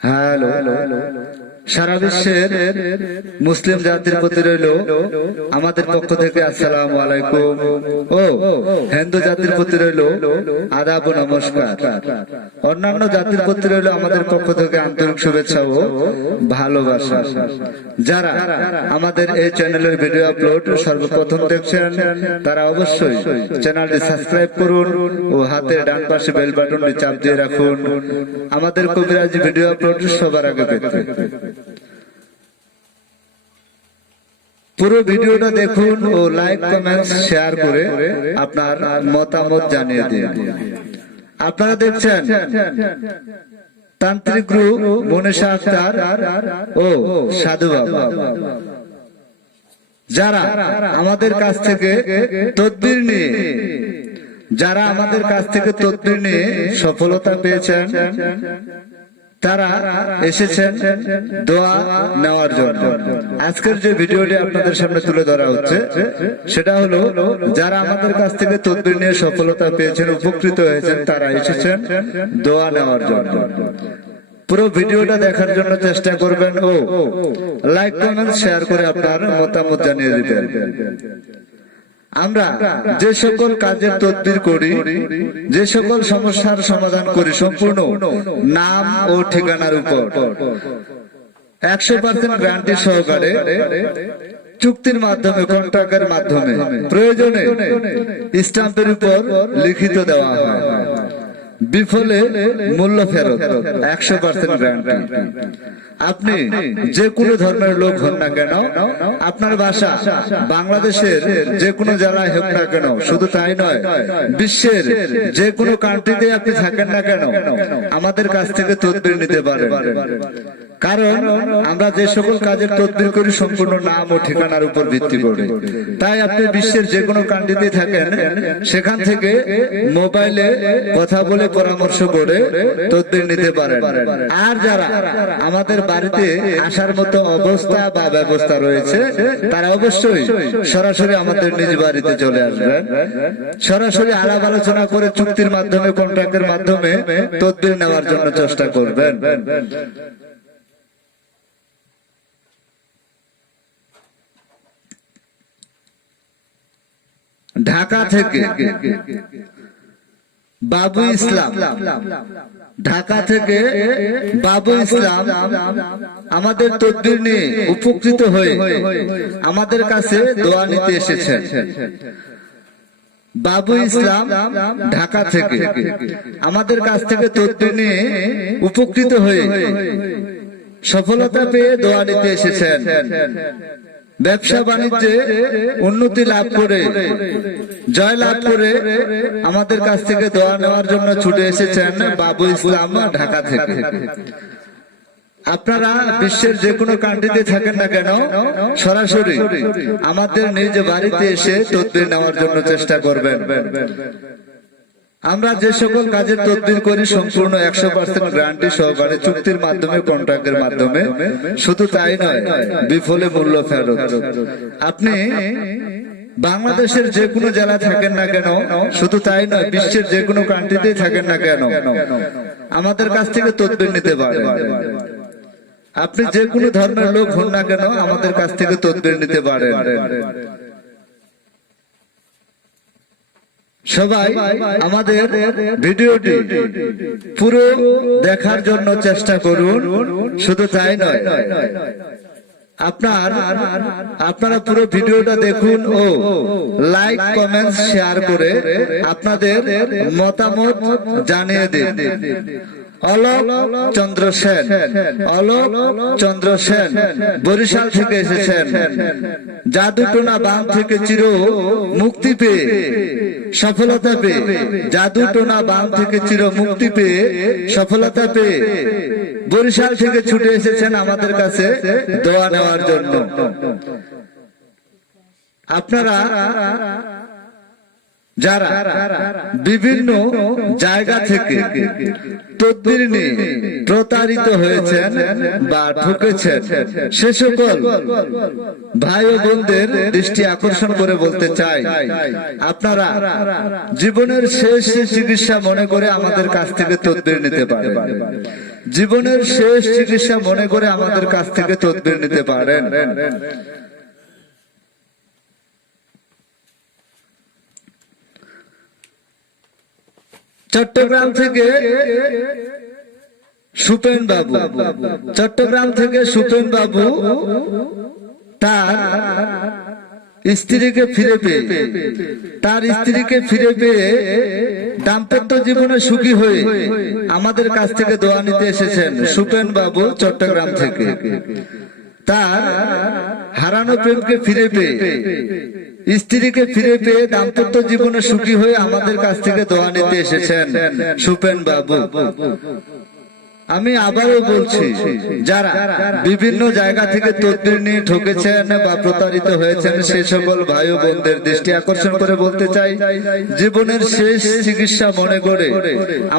Hello, সারা বিশ্বের মুসলিম জাতির প্রতি রইল আমাদের পক্ষ থেকে আসসালামু আলাইকুম। ও হিন্দু জাতির প্রতি রইল আদাব ও নমস্কার। অন্যান্য জাতির প্রতি রইল আমাদের পক্ষ থেকে আন্তরিক শুভেচ্ছা ও ভালোবাসা। যারা আমাদের এই চ্যানেলের ভিডিও আপলোড সর্বপ্রথম দেখছেন তারা অবশ্যই চ্যানেলটি সাবস্ক্রাইব করুন ও হাতের ডান পাশে বেল বাটনটি চাপ দিয়ে রাখুন আমাদের কবিরাজি ভিডিও আপলোড সবার আগে পেতে। পুরো ভিডিওটা দেখুন ও লাইক কমেন্ট শেয়ার করে আপনার মতামত জানিয়ে দিন। আপনারা দেখছেন তান্ত্রিক গ্রুপ মনীষা আক্তার ও সাধু বাবা, যারা আমাদের কাছ থেকে তদবির নিয়ে সফলতা পেয়েছেন, তারা এসেছেন দোয়া নেওয়ার জন্য। আজকের যে ভিডিওটি আপনাদের সামনে তুলে ধরা হচ্ছে সেটা হলো যারা আমাদের কাছ থেকে তদবির নিয়ে সফলতা পেয়েছেন, উপকৃত হয়েছেন, তারা এসেছেন দোয়া নেওয়ার জন্য। পুরো ভিডিওটা দেখার জন্য চেষ্টা করবেন ও লাইক কমেন্ট শেয়ার করে আপনার মতামত জানিয়ে দিবেন। আমরা যে সকল কাজের তদবির করি, যে সকল সমস্যার সমাধান করি, সম্পূর্ণ নাম ও ঠিকানার উপর 100% গ্যারান্টি সহকারে চুক্তির মাধ্যমে, কন্ট্রাক্টের মাধ্যমে, প্রয়োজনে স্ট্যাম্পের উপর লিখিত দেওয়া হয়। বিফলে মূল্য ফেরত, 100% গ্যারান্টি। আপনি যে কোনো ধর্মের লোক হন না কেন, আপনার বাসা বাংলাদেশের যে কোনো জেলায় হোক না কেন, শুধু তাই নয়, বিশ্বের যে কোনো কান্ট্রিতে আপনি থাকেন না কেন, আমাদের কাছ থেকে তদবির নিতে পারেন। কারণ আমরা যে সকল কাজের তদবির করি সম্পূর্ণ নাম ও ঠিকানার উপর ভিত্তি করে। তাই আপনি বিশ্বের যে কোনো কান্ট্রিতে থাকেন, সেখান থেকে মোবাইলে কথা বলে পরামর্শ করে তদবির নিতে পারেন। আর যারা আমাদের বাড়িতে আসার মতো অবস্থা বা ব্যবস্থা রয়েছে, তারা অবশ্যই সরাসরি আমাদের নিজ বাড়িতে চলে আসবেন। সরাসরি আলাপ আলোচনা করে চুক্তির মাধ্যমে, কন্ট্রাক্টের মাধ্যমে তদবির নেওয়ার জন্য চেষ্টা করবেন। ঢাকা থেকে বাবু ইসলাম, ঢাকা থেকে বাবু ইসলাম আমাদের তদবির নিয়ে উপকৃত হয়ে আমাদের কাছে দোয়া নিতে এসেছেন। বাবু ইসলাম ঢাকা থেকে আমাদের কাছ থেকে তদবির নিয়ে উপকৃত হয়ে সফলতা পেয়ে দোয়া নিতে এসেছেন। ব্যবসা বাণিজ্যে উন্নতি লাভ করে, জয় লাভ করে আমাদের কাছ থেকে দোয়া নেওয়ার জন্য ছুটে এসেছেন বাবু ইসলাম ঢাকা থেকে। আপনারা বিশ্বের যে কোনো কান্ট্রিতে থাকেন না কেন, সরাসরি আমাদের নিজ বাড়িতে এসে তদবির নেওয়ার জন্য চেষ্টা করবেন। আমরা যে সকল কাজের তদবির করি সম্পূর্ণ 100% গ্যারান্টি সহকারে চুক্তির মাধ্যমে, কন্ট্রাক্টের মাধ্যমে। শুধু তাই নয়, বিফলে মূল্য ফেরত। আপনি বাংলাদেশের যে কোনো জেলা থাকেন না কেন, শুধু তাই নয়, বিশ্বের যে কোনো কান্ট্রিতেই থাকেন না কেন, আমাদের কাছ থেকে তদবির নিতে পারেন। আপনি যে কোনো ধর্মের লোক হন না কেন, আমাদের কাছ থেকে তদবির নিতে পারেন। সবাই আমাদের ভিডিওটি পুরো দেখার জন্য চেষ্টা করুন। শুধু তাই নয়, আপনারা পুরো ভিডিওটা দেখুন ও লাইক কমেন্ট শেয়ার করে আপনাদের মতামত জানিয়ে দিন। অলোক চন্দ্র সেন, অলোক চন্দ্র সেন বরিশাল থেকে এসেছেন। জাদুটোনা বাম থেকে চির মুক্তি পেয়ে, সফলতা পেয়ে, জাদুটোনা বাম থেকে চির মুক্তি পেয়ে, সফলতা পেয়ে বরিশাল থেকে ছুটে এসেছেন আমাদের কাছে দোয়া নেওয়ার জন্য। আপনারা যারা বিভিন্ন জায়গা থেকে তদবির নিয়ে প্রতারিত হয়েছেন বা ঠকেছেন, সে সকল ভাই ও বোনদের দৃষ্টি আকর্ষণ করে বলতে চাই, আপনারা জীবনের শেষ চিকিৎসা মনে করে আমাদের কাছ থেকে তদবির নিতে পারেন। জীবনের শেষ চিকিৎসা মনে করে আমাদের কাছ থেকে তদবির নিতে পারেন। চট্টগ্রাম থেকে সুপেন বাবু, চট্টগ্রাম থেকে সুপেন বাবু তার স্ত্রীকে ফিরে পেয়ে দাম্পত্য জীবনে সুখী হয়ে আমাদের কাছ থেকে দোয়া নিতে এসেছেন। সুপেন বাবু চট্টগ্রাম থেকে তার হারানো প্রেমকে ফিরে পেয়ে, স্ত্রীকে ফিরে পেয়ে দাম্পত্য জীবনে সুখী হয়ে আমাদের কাছ থেকে দোয়া নিতে এসেছেন সুপেন বাবু। আমি আবারও বলছি, যারা বিভিন্ন জায়গা থেকে তদবির নিয়ে ঠকেছেন বা প্রতারিত হয়েছেন, সে সকল ভাই ও বোনদের দৃষ্টি আকর্ষণ করে বলতে চাই, জীবনের শেষ চিকিৎসা মনে করে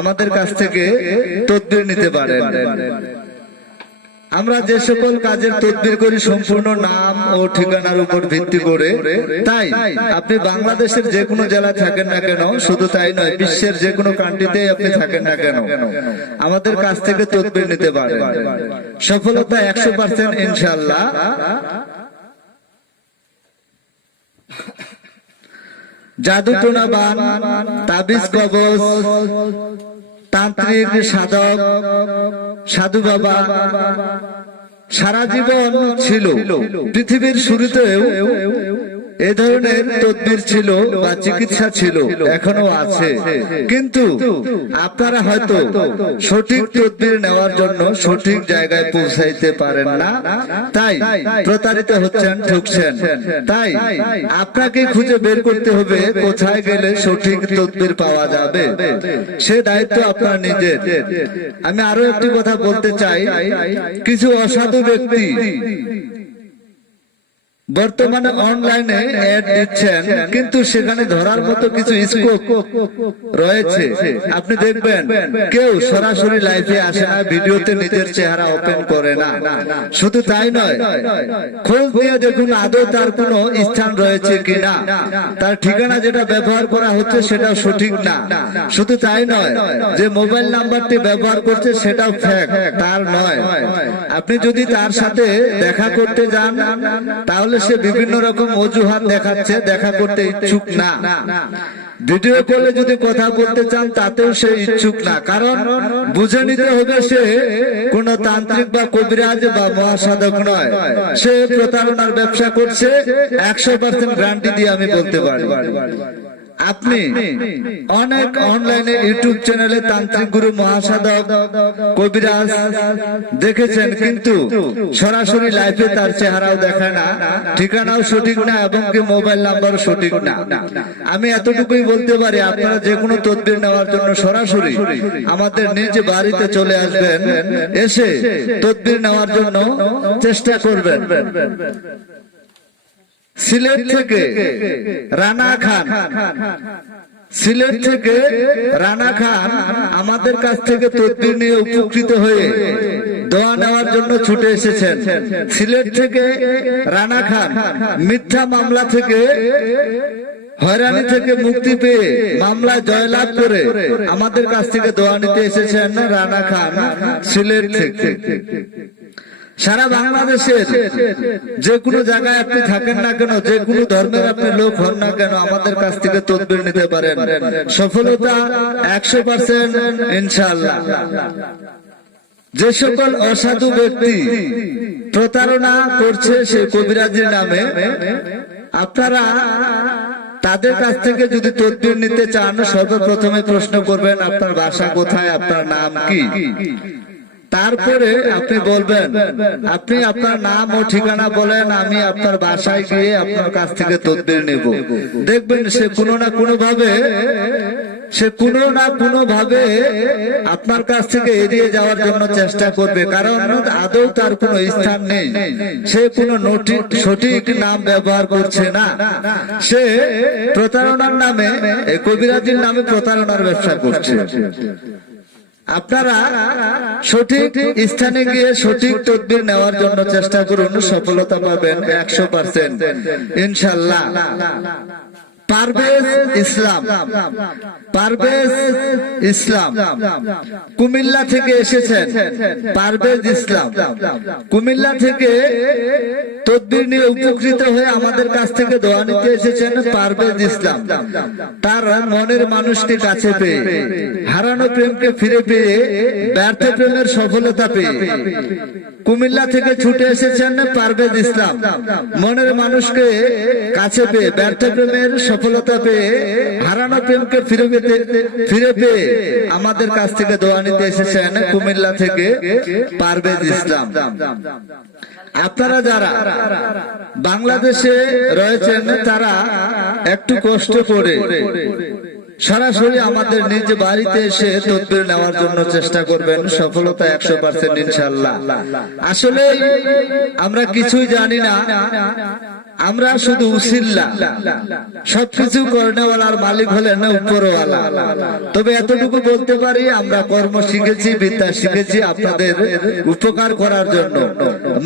আমাদের কাছ থেকে তদবির নিতে পারেন। আমরা যে সকল কাজের তদবির করি সম্পূর্ণ নাম ও ঠিকানার উপর ভিত্তি করে, তাই আপনি বাংলাদেশের যে কোনো জেলা থাকেন না কেন, শুধু তাই নয়, বিশ্বের যে কোনো কান্ট্রিতে আপনি থাকেন না কেন, আমাদের কাছ থেকে তদবির নিতে পারেন। সফলতা 100% ইনশাআল্লাহ। জাদু টোনা বান, তাবিজ কবজ, তান্ত্রিক, সাধক, সাধু বাবা সারা জীবন ছিল। পৃথিবীর শুরুতেও এ ধরনের তদবির ছিল বা চিকিৎসা ছিল, এখনো আছে, কিন্তু আপনারা হয়তো সঠিক তদবির নেওয়ার জন্য সঠিক জায়গায় পৌঁছাইতে পারেন না, তাই প্রতারিত হচ্ছেন, ঠকছেন। তাই আপনাকে খুঁজে বের করতে হবে কোথায় গেলে সঠিক তদবির পাওয়া যাবে, সে দায়িত্ব আপনার নিজের। আমি আরো একটি কথা বলতে চাই, কিছু অসাধু ব্যক্তি বর্তমানে অনলাইনে অ্যাড দিচ্ছেন, কিন্তু সেখানে ধরার মতো কিছু স্কোপ রয়েছে। আপনি দেখবেন কেউ সরাসরি লাইভে আসে না, ভিডিওতে নিজের চেহারা ওপেন করে না। শুধু তাই নয়, খোঁজ নিয়ে দেখুন আদৌ তার কোনো স্থান রয়েছে কিনা, তার ঠিকানা যেটা ব্যবহার করা হচ্ছে সেটাও সঠিক না। শুধু তাই নয়, যে মোবাইল নাম্বারটি ব্যবহার করছে সেটাও ফেক, তার নয়। আপনি যদি তার সাথে দেখা করতে যান, তাহলে সে বিভিন্ন রকম অজুহাত দেখাচ্ছে, দেখা করতে ইচ্ছুক না। ভিডিও কলে যদি কথা বলতে চান, তাতেও সে ইচ্ছুক না, কারণ বুঝে নিতে হবে সে কোন তান্ত্রিক বা কবিরাজ বা মহাসাধক নয়, সে প্রতারণার ব্যবসা করছে। 100% গ্যারান্টি দিয়ে আমি বলতে পারি। আপনি অনেক অনলাইনে ইউটিউব চ্যানেলে তান্ত্রিক গুরু, মহাসাধক, কবিরাজ দেখেছেন, কিন্তু সরাসরি লাইভে তার চেহারাও দেখায় না, ঠিকানাও সঠিক না, এবং কি মোবাইল নাম্বারও সঠিক না। আমি এতটুকুই বলতে পারি, আপনারা যে কোনো তদবির নেওয়ার জন্য সরাসরি আমাদের নিজ বাড়িতে চলে আসবেন, এসে তদবির নেওয়ার জন্য চেষ্টা করবেন। সিলেট থেকে রানা খান, সিলেট থেকে রানা খান আমাদের কাছ থেকে তদবির নিয়ে উপকৃত হয়ে দোয়া নেওয়ার জন্য ছুটে এসেছেন। সিলেট থেকে রানা খান মিথ্যা মামলা থেকে, হয়রানি থেকে মুক্তি পেয়ে মামলায় জয়লাভ করে আমাদের কাছ থেকে দোয়া নিতে এসেছেন রানা খান সিলেট থেকে। সারা বাংলাদেশের যে কোনো জায়গায় আপনি থাকেন না কেন, যে কোনো ধর্মের আপনি লোক হন না কেন, আমাদের কাছ থেকে তদবির নিতে পারেন। সফলতা 100% ইনশাআল্লাহ। যে সকল অসাধু ব্যক্তি প্রতারণা করছে সে কবিরাজের নামে, আপনারা তাদের কাছ থেকে যদি তদবির নিতে চান, সর্বপ্রথমে প্রশ্ন করবেন আপনার বাসা কোথায়, আপনার নাম কি। তারপরে আপনি বলবেন, আপনি আপনার নাম ও ঠিকানা বলেন, আমি আপনার বাসায় গিয়ে আপনার কাছ থেকে তদবির নেব। দেখবেন সে কোনো না কোনো ভাবে সে কোনো না কোনো ভাবে আপনার কাছ থেকে এড়িয়ে যাওয়ার জন্য চেষ্টা করবে, কারণ আদৌ তার কোনো স্থান নেই, সে কোনো সঠিক নাম ব্যবহার করছে না, সে প্রতারণার নামে, কবিরাজির নামে প্রতারণার ব্যবসা করছে। আপনারা সঠিক স্থানে গিয়ে সঠিক তদবির নেওয়ার জন্য চেষ্টা করুন, সফলতা পাবেন 100% ইনশাআল্লাহ। পারভেজ ইসলাম, পারভেজ ইসলাম কুমিল্লা থেকে এসেছেন। পারভেজ ইসলাম কুমিল্লা থেকে তদবির নিয়ে উপকৃত হয়ে আমাদের কাছ থেকে দোয়া নিতে এসেছেন। পারভেজ ইসলাম তার মনের মানুষকে কাছে পেয়ে, হারানো প্রেমকে ফিরে পেয়ে, ব্যর্থ প্রেমের সফলতা পেয়ে কুমিল্লা থেকে ছুটে এসেছেন। পারভেজ ইসলাম মনের মানুষকে কাছে পেয়ে, ব্যর্থ প্রেমের সফলতা পেয়ে, হারানো প্রেমকে ফিরে পেয়ে আমাদের কাছ থেকে দোয়া নিতে এসেছেন কুমিল্লা থেকে পারভেজ ইসলাম। আপনারা যারা বাংলাদেশে রয়েছেন তারা একটু কষ্ট করে সরাসরি আমাদের নিজ বাড়িতে এসে তদবির নেওয়ার জন্য চেষ্টা করবেন, সফলতা 100% ইনশাআল্লাহ। আসলে আমরা কিছুই জানি না, আমরা শুধু উসিল্লা, সবকিছু করনেওয়ালার মালিক হলেন উপরওয়ালা। তবে এতটুকু বলতে পারি, আমরা কর্ম শিখেছি, বিদ্যা শিখেছি আপনাদের উপকার করার জন্য,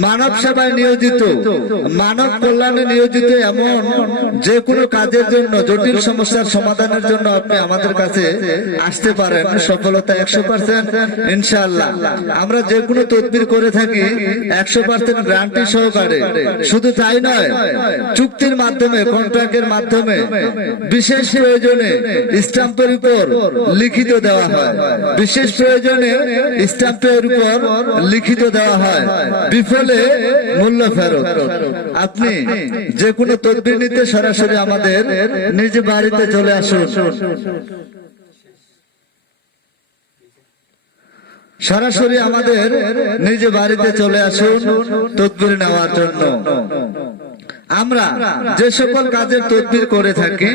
মানব সেবায় নিয়োজিত, মানব কল্যাণে নিয়োজিত। এমন যে কোনো কাজের জন্য, জটিল সমস্যার সমাধানের জন্য আপনি আমাদের কাছে আসতে পারেন, সফলতা 100% ইনশাআল্লাহ। আমরা যে কোনো তদবির করে থাকি 100% গ্যারান্টি সহকারে। শুধু তাই নয়, চুক্তির মাধ্যমে, কন্ট্রাক্টের মাধ্যমে, বিশেষ প্রয়োজনে স্ট্যাম্পের উপর লিখিত দেওয়া হয়, বিশেষ প্রয়োজনে স্ট্যাম্পের উপর লিখিত দেওয়া হয়, বিফলে মূল্য ফেরত। আপনি যে কোনো তদবির নিতে সরাসরি আমাদের নিজ বাড়িতে চলে আসুন, সরাসরি আমাদের নিজ বাড়িতে চলে আসুন তদবির নেওয়ার জন্য। আমরা যে সকল কাজের তদবির করে থাকি,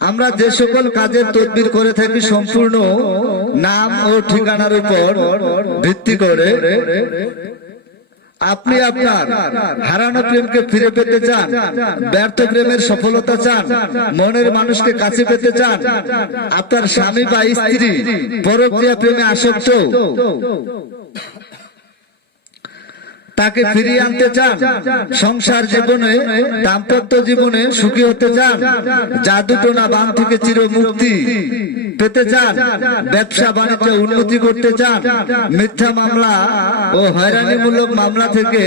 আমরা যে সকল কাজের তদবির করে থাকি সম্পূর্ণ নাম ও ঠিকানার উপর ভিত্তি করে। আপনি আপনার হারানো প্রেমকে ফিরে পেতে চান, ব্যর্থ প্রেমের সফলতা চান, মনের মানুষকে কাছে পেতে চান, আপনার স্বামী বা স্ত্রী পরকীয়া প্রেমে আসক্ত, তাকে ফিরিয়ে আনতে চান, সংসার জীবনে, দাম্পত্য জীবনে সুখী হতে চান, জাদুটোনা বান থেকে চির মুক্তি পেতে চান, ব্যবসা বাণিজ্য উন্নতি করতে চান, মিথ্যা মামলা ও হয়রানিমূলক মামলা থেকে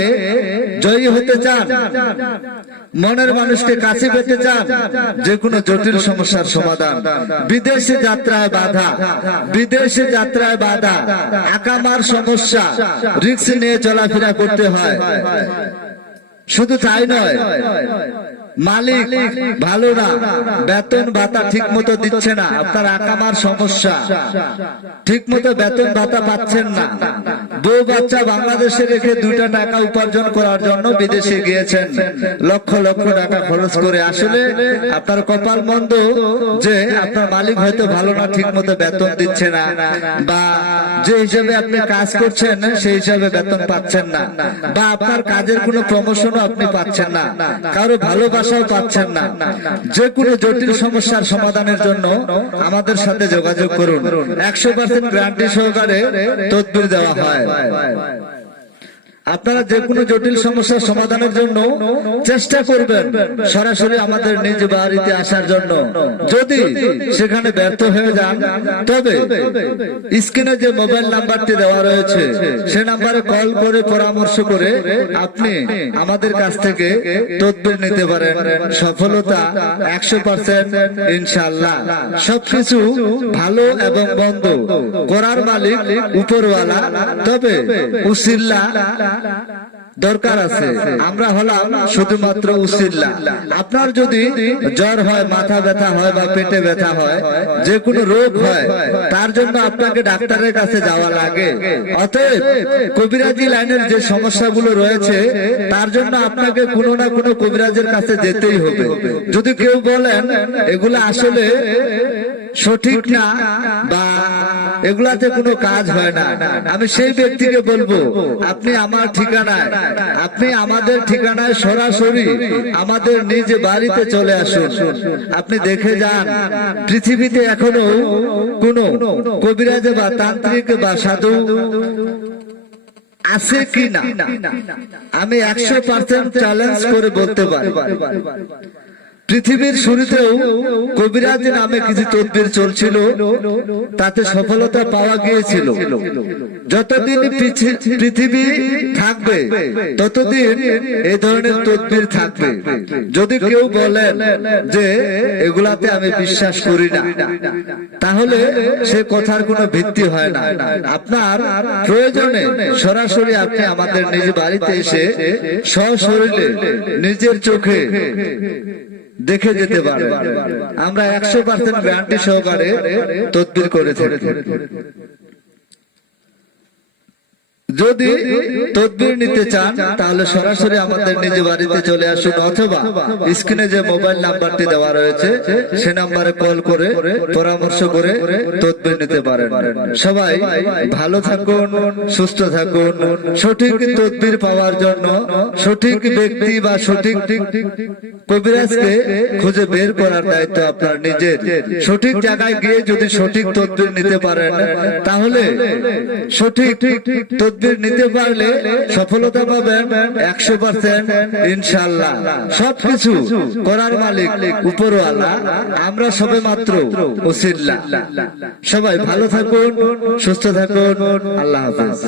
জয়ী হতে চান, মনের মানুষকে কাছে পেতে চান, যে কোনো জটিল সমস্যার সমাধান, বিদেশে যাত্রায় বাধা, বিদেশে যাত্রায় বাধা, আকামার সমস্যা, রিস্ক নিয়ে চলাফেরা করতে হয়। শুধু তাই নয়, মালিক ভালো না, বেতন ভাতা ঠিক মতো দিচ্ছে না, আপনার আকামার সমস্যা, ঠিক মতো বেতন ভাতা পাচ্ছেন না, বউ বাচ্চা বাংলাদেশে রেখে 2টা টাকা উপার্জন করার জন্য বিদেশে গিয়েছেন, লক্ষ লক্ষ টাকা খরচ করে। আসলে আপনার কপাল মন্দ যে আপনার মালিক হয়তো ভালো না, ঠিক মতো বেতন দিচ্ছে না, বা যে হিসাবে আপনি কাজ করছেন সেই হিসাবে বেতন পাচ্ছেন না, বা আপনার কাজের কোনো প্রমোশনও আপনি পাচ্ছেন না, কারো ভালোবাসাও পাচ্ছেন না। যে কোনো জটিল সমস্যার সমাধানের জন্য আমাদের সাথে যোগাযোগ করুন, 100% গ্যারান্টি সহকারে তদবির দেওয়া হয়। আপনারা যে কোনো জটিল সমস্যার সমাধানের জন্য চেষ্টা করবেন সরাসরি আমাদের নিজ বাড়িতে আসার জন্য। যদি সেখানে ব্যর্থ হয়ে যান, তবে স্ক্রিনে যে মোবাইল নাম্বারটি দেওয়া রয়েছে সে নাম্বারে কল করে পরামর্শ করে আপনি আমাদের কাছ থেকে তদবির নিতে পারেন, সফলতা 100% ইনশাআল্লাহ। সবকিছু ভালো এবং বন্ধ করার মালিক উপরওয়ালা, তবে উসিল্লা দরকার আছে। আমরা হলাম শুধুমাত্র উসিলা। আপনার যদি জ্বর হয়, মাথা ব্যথা হয় বা পেটে ব্যথা হয়, যে কোনো রোগ হয়, তার জন্য আপনাকে ডাক্তারের কাছে যাওয়া লাগে। অতএব কবিরাজি লাইনের যে সমস্যাগুলো রয়েছে তার জন্য আপনাকে কোনো না কোনো কবিরাজের কাছে যেতেই হবে। যদি কেউ বলেন এগুলো আসলে সঠিক না বা এগুলাতে কোনো কাজ হয় না, আমি সেই ব্যক্তিকে বলবো আপনি আমার ঠিকানায়, আপনি আমাদের ঠিকানায় সরাসরি আমাদের নিজ বাড়িতে চলে আসুন। আপনি দেখে যান পৃথিবীতে এখনো কোনো কবিরাজ বা তান্ত্রিক বা সাধু আছে কি না, আমি 100% চ্যালেঞ্জ করে বলতে পারি। পৃথিবীর শুরুতেও কবিরাজ নামে কিছু তদবির চলছিল, তাতে সফলতা পাওয়া গিয়েছিল। যতদিন পৃথিবী থাকবে ততদিন এই ধরনের তদবির থাকবে। যদি কেউ বলেন যে এগুলাতে আমি বিশ্বাস করি না, তাহলে সে কথার কোনো ভিত্তি হয় না। আপনার প্রয়োজনে সরাসরি আপনি আমাদের নিজ বাড়িতে এসে সশরীরে নিজের চোখে দেখে যেতে পারে। আমরা 100% গ্যারান্টি সহকারে তদবির করে থাকি। যদি তদবির নিতে চান তাহলে সরাসরি আমাদের নিজ বাড়িতে চলে আসুন, অথবা স্ক্রিনে যে মোবাইল নাম্বারটি দেওয়া রয়েছে সে নাম্বারে কল করে পরামর্শ করে তদবির নিতে পারেন। সবাই ভালো থাকুন, সুস্থ থাকুন। সঠিক তদবির পাওয়ার জন্য সঠিক ব্যক্তি বা সঠিক কবিরাজকে খুঁজে বের করার দায়িত্ব আপনার নিজের। সঠিক জায়গায় গিয়ে যদি সঠিক তদবির নিতে পারেন তাহলে সঠিক তদবির নিতে পারলে সফলতা পাবেন 100% ইনশাআল্লাহ। সবকিছু করার মালিক উপরওয়ালা, আমরা সবে মাত্র ওসিলা। সবাই ভালো থাকুন, সুস্থ থাকুন। আল্লাহ হাফেজ।